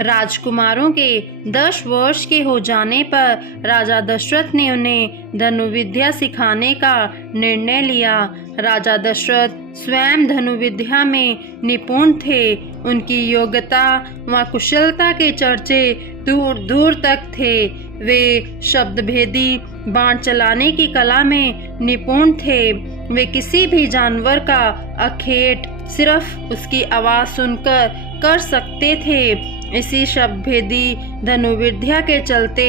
राजकुमारों के 10 वर्ष के हो जाने पर राजा दशरथ ने उन्हें धनुर्विद्या सिखाने का निर्णय लिया। राजा दशरथ स्वयं धनुर्विद्या में निपुण थे। उनकी योग्यता व कुशलता के चर्चे दूर दूर तक थे। वे शब्दभेदी बाण चलाने की कला में निपुण थे। वे किसी भी जानवर का अखेट सिर्फ उसकी आवाज़ सुनकर कर सकते थे। इसी शब्दभेदी धनुर्विद्या के चलते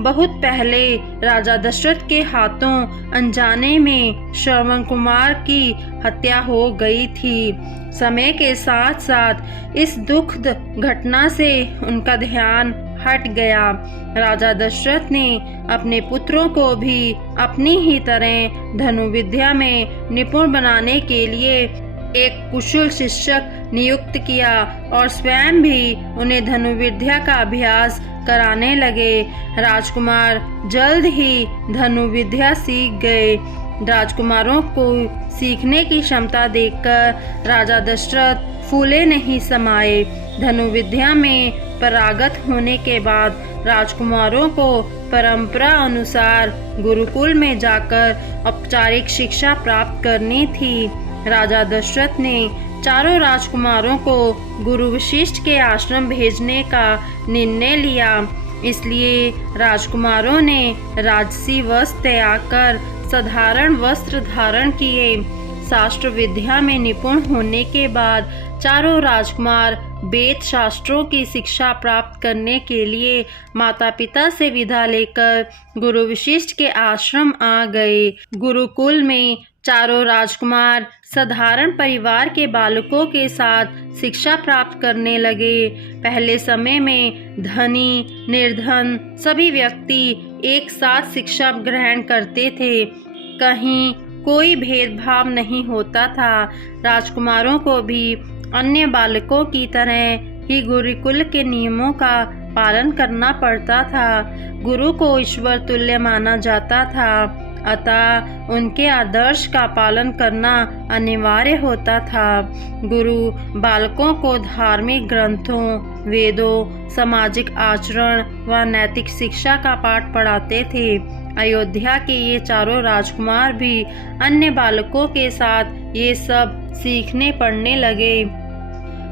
बहुत पहले राजा दशरथ के हाथों अनजाने में श्रवण कुमार की हत्या हो गई थी। समय के साथ साथ इस दुखद घटना से उनका ध्यान हट गया। राजा दशरथ ने अपने पुत्रों को भी अपनी ही तरह धनुर्विद्या में निपुण बनाने के लिए एक कुशल शिक्षक नियुक्त किया और स्वयं भी उन्हें धनुर्विद्या का अभ्यास कराने लगे। राजकुमार जल्द ही धनुर्विद्या सीख गए। राजकुमारों को सीखने की क्षमता देखकर राजा दशरथ फूले नहीं समाये। धनुर्विद्या में पारंगत होने के बाद राजकुमारों को परंपरा अनुसार गुरुकुल में जाकर औपचारिक शिक्षा प्राप्त करनी थी। राजा दशरथ ने चारों राजकुमारों को गुरु वशिष्ठ के आश्रम भेजने का निर्णय लिया। इसलिए राजकुमारों ने राजसी वस्त्र त्याग कर साधारण वस्त्र धारण किए। शास्त्र विद्या में निपुण होने के बाद चारों राजकुमार वेद शास्त्रों की शिक्षा प्राप्त करने के लिए माता पिता से विदा लेकर गुरु वशिष्ठ के आश्रम आ गए। गुरुकुल में चारों राजकुमार साधारण परिवार के बालकों के साथ शिक्षा प्राप्त करने लगे। पहले समय में धनी निर्धन सभी व्यक्ति एक साथ शिक्षा ग्रहण करते थे। कहीं कोई भेदभाव नहीं होता था। राजकुमारों को भी अन्य बालकों की तरह ही गुरुकुल के नियमों का पालन करना पड़ता था। गुरु को ईश्वर तुल्य माना जाता था, अतः उनके आदर्श का पालन करना अनिवार्य होता था। गुरु बालकों को धार्मिक ग्रंथों, वेदों, सामाजिक आचरण व नैतिक शिक्षा का पाठ पढ़ाते थे। अयोध्या के ये चारों राजकुमार भी अन्य बालकों के साथ ये सब सीखने पढ़ने लगे।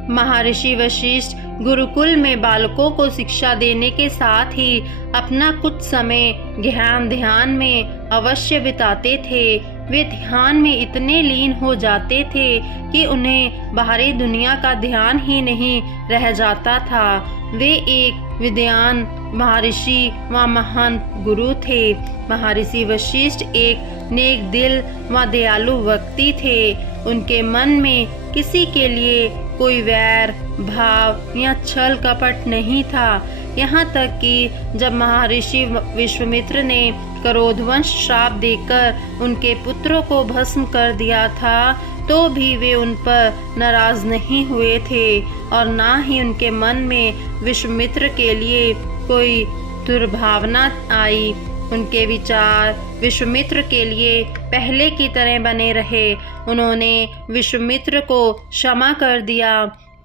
महर्षि वशिष्ठ गुरुकुल में बालकों को शिक्षा देने के साथ ही अपना कुछ समय ध्यान में अवश्य बिताते थे। वे ध्यान में इतने लीन हो जाते थे कि उन्हें बाहरी दुनिया का ध्यान ही नहीं रह जाता था। वे एक विद्वान महर्षि व महान गुरु थे। महर्षि वशिष्ठ एक नेक दिल व दयालु व्यक्ति थे। उनके मन में किसी के लिए कोई वैर भाव या छल कपट नहीं था। यहाँ तक कि जब महर्षि विश्वामित्र ने क्रोधवश श्राप देकर उनके पुत्रों को भस्म कर दिया था, तो भी वे उन पर नाराज नहीं हुए थे और ना ही उनके मन में विश्वामित्र के लिए कोई दुर्भावना आई। उनके विचार विश्वामित्र के लिए पहले की तरह बने रहे। उन्होंने विश्वामित्र को क्षमा कर दिया।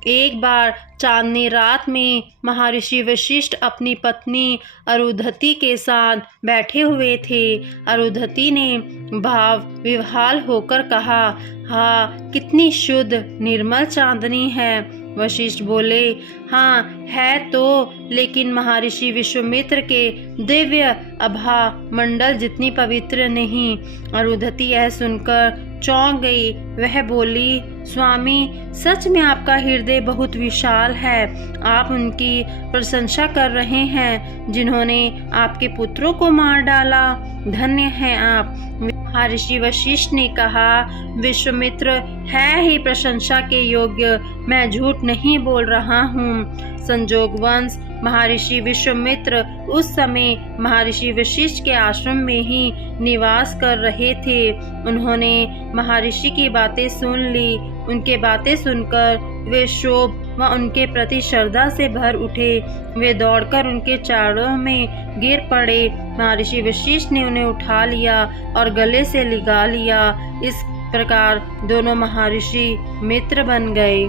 एक बार चांदनी रात में महर्षि वशिष्ठ अपनी पत्नी अरुंधति के साथ बैठे हुए थे। अरुंधति ने भाव विह्वल होकर कहा, हाँ, कितनी शुद्ध निर्मल चांदनी है। वशिष्ठ बोले, हाँ है तो, लेकिन महर्षि विश्वामित्र के दिव्य आभा मंडल जितनी पवित्र नहीं। अरुंधति यह सुनकर चौंक गई। वह बोली, स्वामी, सच में आपका हृदय बहुत विशाल है। आप उनकी प्रशंसा कर रहे हैं जिन्होंने आपके पुत्रों को मार डाला। धन्य हैं आप। महर्षि वशिष्ठ ने कहा, विश्वामित्र है ही प्रशंसा के योग्य, मैं झूठ नहीं बोल रहा हूँ। संजोगवश महर्षि विश्वामित्र उस समय महर्षि वशिष्ठ के आश्रम में ही निवास कर रहे थे। उन्होंने महर्षि की बातें सुन ली। उनके बातें सुनकर वे शोभ व उनके प्रति श्रद्धा से भर उठे। वे दौड़कर उनके चरणों में गिर पड़े। महर्षि वशिष्ठ ने उन्हें उठा लिया और गले से लगा लिया। इस प्रकार दोनों महर्षि मित्र बन गए।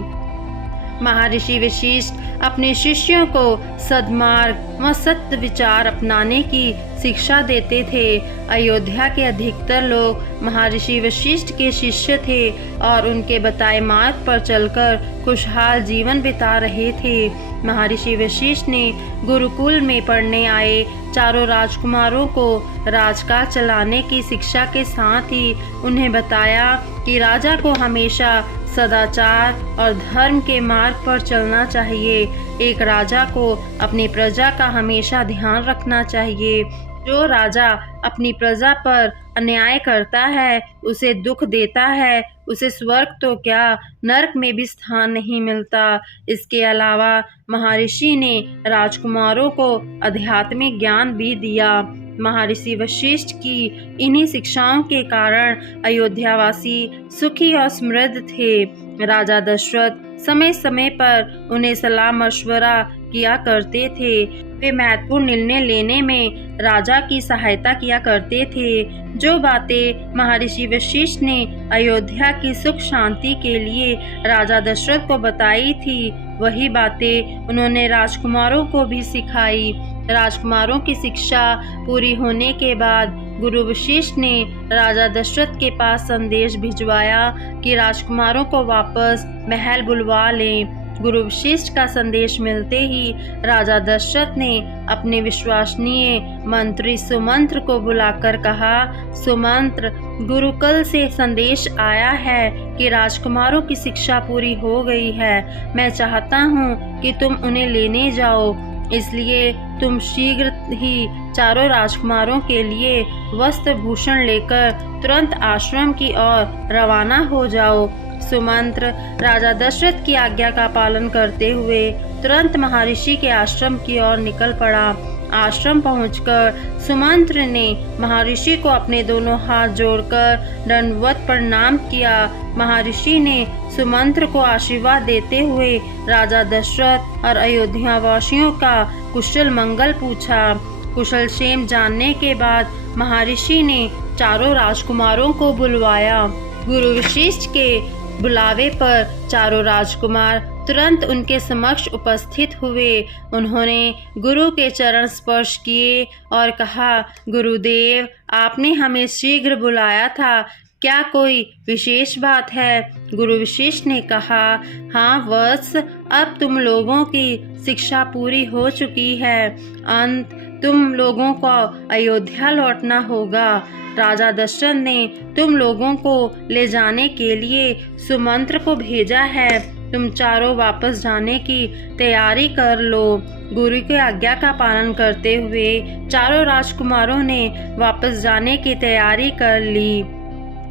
महर्षि वशिष्ठ अपने शिष्यों को सद्मार्ग व सत्य विचार अपनाने की शिक्षा देते थे। अयोध्या के अधिकतर लोग महर्षि वशिष्ठ के शिष्य थे और उनके बताए मार्ग पर चलकर खुशहाल जीवन बिता रहे थे। महर्षि वशिष्ठ ने गुरुकुल में पढ़ने आए चारों राजकुमारों को राजकाज चलाने की शिक्षा के साथ ही उन्हें बताया कि राजा को हमेशा सदाचार और धर्म के मार्ग पर चलना चाहिए। एक राजा को अपनी प्रजा का हमेशा ध्यान रखना चाहिए। जो राजा अपनी प्रजा पर अन्याय करता है, उसे दुख देता है, उसे स्वर्ग तो क्या नरक में भी स्थान नहीं मिलता। इसके अलावा महर्षि ने राजकुमारों को आध्यात्मिक ज्ञान भी दिया। महर्षि वशिष्ठ की इन्हीं शिक्षाओं के कारण अयोध्यावासी सुखी और समृद्ध थे। राजा दशरथ समय समय पर उन्हें सलाह मशवरा किया करते थे। वे महत्वपूर्ण निर्णय लेने में राजा की सहायता किया करते थे। जो बातें महर्षि वशिष्ठ ने अयोध्या की सुख शांति के लिए राजा दशरथ को बताई थी, वही बातें उन्होंने राजकुमारों को भी सिखाई। राजकुमारों की शिक्षा पूरी होने के बाद गुरु वशिष्ठ ने राजा दशरथ के पास संदेश भिजवाया कि राजकुमारों को वापस महल बुलवा लें। गुरु वशिष्ठ का संदेश मिलते ही राजा दशरथ ने अपने विश्वसनीय मंत्री सुमंत्र को बुलाकर कहा, सुमंत्र, गुरुकुल से संदेश आया है कि राजकुमारों की शिक्षा पूरी हो गई है। मैं चाहता हूँ कि तुम उन्हें लेने जाओ, इसलिए तुम शीघ्र ही चारों राजकुमारों के लिए वस्त्र भूषण लेकर तुरंत आश्रम की ओर रवाना हो जाओ। सुमंत्र राजा दशरथ की आज्ञा का पालन करते हुए तुरंत महर्षि के आश्रम की ओर निकल पड़ा। आश्रम पहुंचकर सुमंत्र ने महर्षि को अपने दोनों हाथ जोड़कर दंडवत प्रणाम किया। महर्षि ने सुमंत्र को आशीर्वाद देते हुए राजा दशरथ और अयोध्या वासियों का कुशल मंगल पूछा। कुशल क्षेम जानने के बाद महर्षि ने चारों राजकुमारों को बुलवाया। गुरु वशिष्ठ के बुलावे पर चारों राजकुमार तुरंत उनके समक्ष उपस्थित हुए। उन्होंने गुरु के चरण स्पर्श किए और कहा, गुरुदेव, आपने हमें शीघ्र बुलाया था, क्या कोई विशेष बात है? गुरु वशिष्ठ ने कहा, हाँ वत्स, अब तुम लोगों की शिक्षा पूरी हो चुकी है। तुम लोगों को अयोध्या लौटना होगा। राजा दशरथ ने तुम लोगों को ले जाने के लिए सुमंत्र को भेजा है। तुम चारों वापस जाने की तैयारी कर लो। गुरु की आज्ञा का पालन करते हुए चारों राजकुमारों ने वापस जाने की तैयारी कर ली।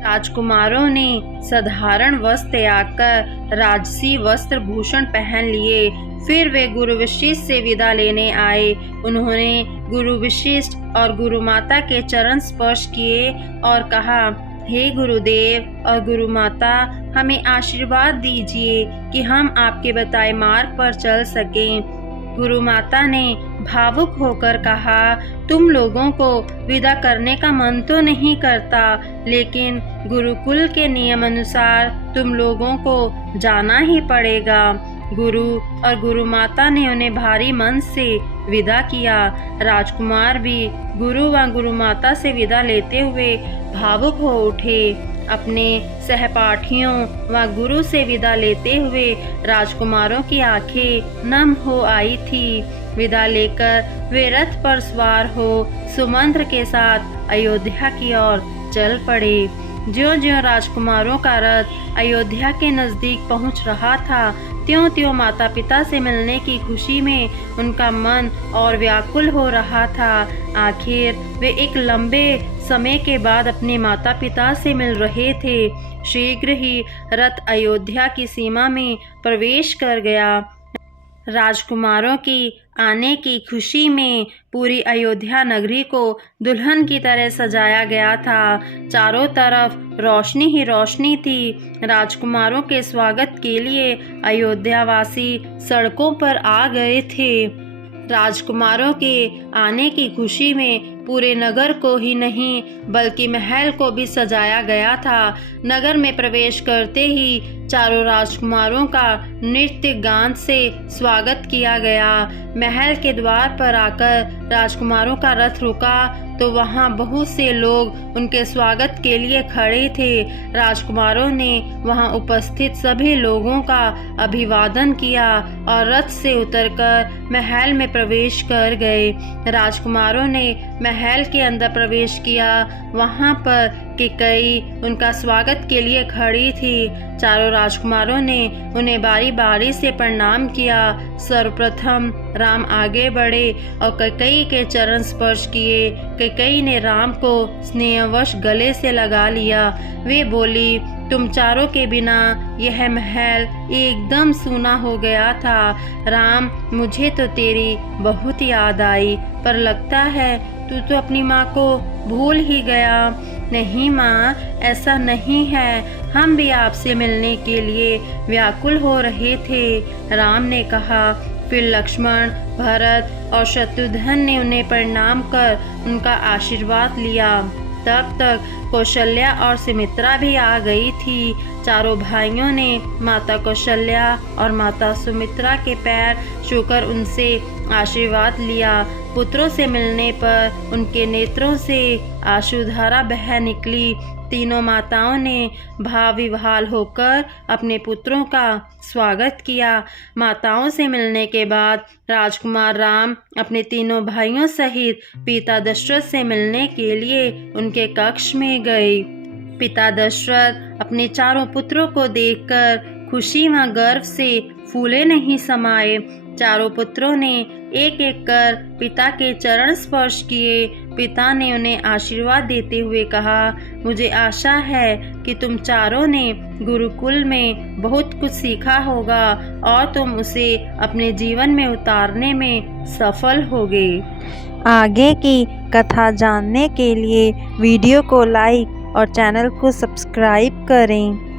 राजकुमारों ने साधारण वस्त्र त्याग कर राजसी वस्त्र भूषण पहन लिए। फिर वे गुरु वशिष्ठ से विदा लेने आए। उन्होंने गुरु वशिष्ठ और गुरु माता के चरण स्पर्श किए और कहा, हे गुरुदेव और गुरु माता, हमें आशीर्वाद दीजिए कि हम आपके बताए मार्ग पर चल सकें। गुरु माता ने भावुक होकर कहा, तुम लोगों को विदा करने का मन तो नहीं करता, लेकिन गुरुकुल के नियम अनुसार तुम लोगों को जाना ही पड़ेगा। गुरु और गुरु माता ने उन्हें भारी मन से विदा किया। राजकुमार भी गुरु व गुरु माता से विदा लेते हुए भावुक हो उठे। अपने सहपाठियों व गुरु से विदा लेते हुए राजकुमारों की आंखें नम हो आई थी। विदा लेकर वे रथ पर सवार हो सुमंत्र के साथ अयोध्या की ओर चल पड़े। ज्यों-ज्यों राजकुमारों का रथ अयोध्या के नजदीक पहुंच रहा था, त्यों-त्यों माता पिता से मिलने की खुशी में उनका मन और व्याकुल हो रहा था। आखिर वे एक लंबे समय के बाद अपने माता पिता से मिल रहे थे। शीघ्र ही रथ अयोध्या की सीमा में प्रवेश कर गया। राजकुमारों की आने की खुशी में पूरी अयोध्या नगरी को दुल्हन की तरह सजाया गया था। चारों तरफ रोशनी ही रोशनी थी। राजकुमारों के स्वागत के लिए अयोध्यावासी सड़कों पर आ गए थे। राजकुमारों के आने की खुशी में पूरे नगर को ही नहीं बल्कि महल को भी सजाया गया था। नगर में प्रवेश करते ही चारों राजकुमारों का नृत्य गान से स्वागत किया गया। महल के द्वार पर आकर राजकुमारों का रथ रुका तो वहाँ बहुत से लोग उनके स्वागत के लिए खड़े थे। राजकुमारों ने वहाँ उपस्थित सभी लोगों का अभिवादन किया और रथ से उतरकर महल में प्रवेश कर गए। राजकुमारों ने महल के अंदर प्रवेश किया। वहाँ पर कैकेयी उनका स्वागत के लिए खड़ी थी। चारों राजकुमारों ने उन्हें बारी बारी से प्रणाम किया। सर्वप्रथम राम आगे बढ़े और कैकेयी के चरण स्पर्श किए। कैकेयी ने राम को स्नेहवश गले से लगा लिया। वे बोली, तुम चारों के बिना यह महल एकदम सूना हो गया था। राम, मुझे तो तेरी बहुत याद आई, पर लगता है तू तो अपनी माँ को भूल ही गया। नहीं माँ, ऐसा नहीं है, हम भी आपसे मिलने के लिए व्याकुल हो रहे थे, राम ने कहा। फिर लक्ष्मण, भरत और शत्रुघ्न ने उन्हें प्रणाम कर उनका आशीर्वाद लिया। तब तक कौशल्या और सुमित्रा भी आ गई थी। चारों भाइयों ने माता कौशल्या और माता सुमित्रा के पैर छूकर उनसे आशीर्वाद लिया। पुत्रों से मिलने पर उनके नेत्रों से आंसुधारा बह निकली। तीनों माताओं ने भाव विह्वल होकर अपने पुत्रों का स्वागत किया। माताओं से मिलने के बाद राजकुमार राम अपने तीनों भाइयों सहित पिता दशरथ से मिलने के लिए उनके कक्ष में गए। पिता दशरथ अपने चारों पुत्रों को देखकर खुशी व गर्व से फूले नहीं समाये। चारों पुत्रों ने एक एक कर पिता के चरण स्पर्श किए। पिता ने उन्हें आशीर्वाद देते हुए कहा, मुझे आशा है कि तुम चारों ने गुरुकुल में बहुत कुछ सीखा होगा और तुम उसे अपने जीवन में उतारने में सफल होगे। आगे की कथा जानने के लिए वीडियो को लाइक और चैनल को सब्सक्राइब करें।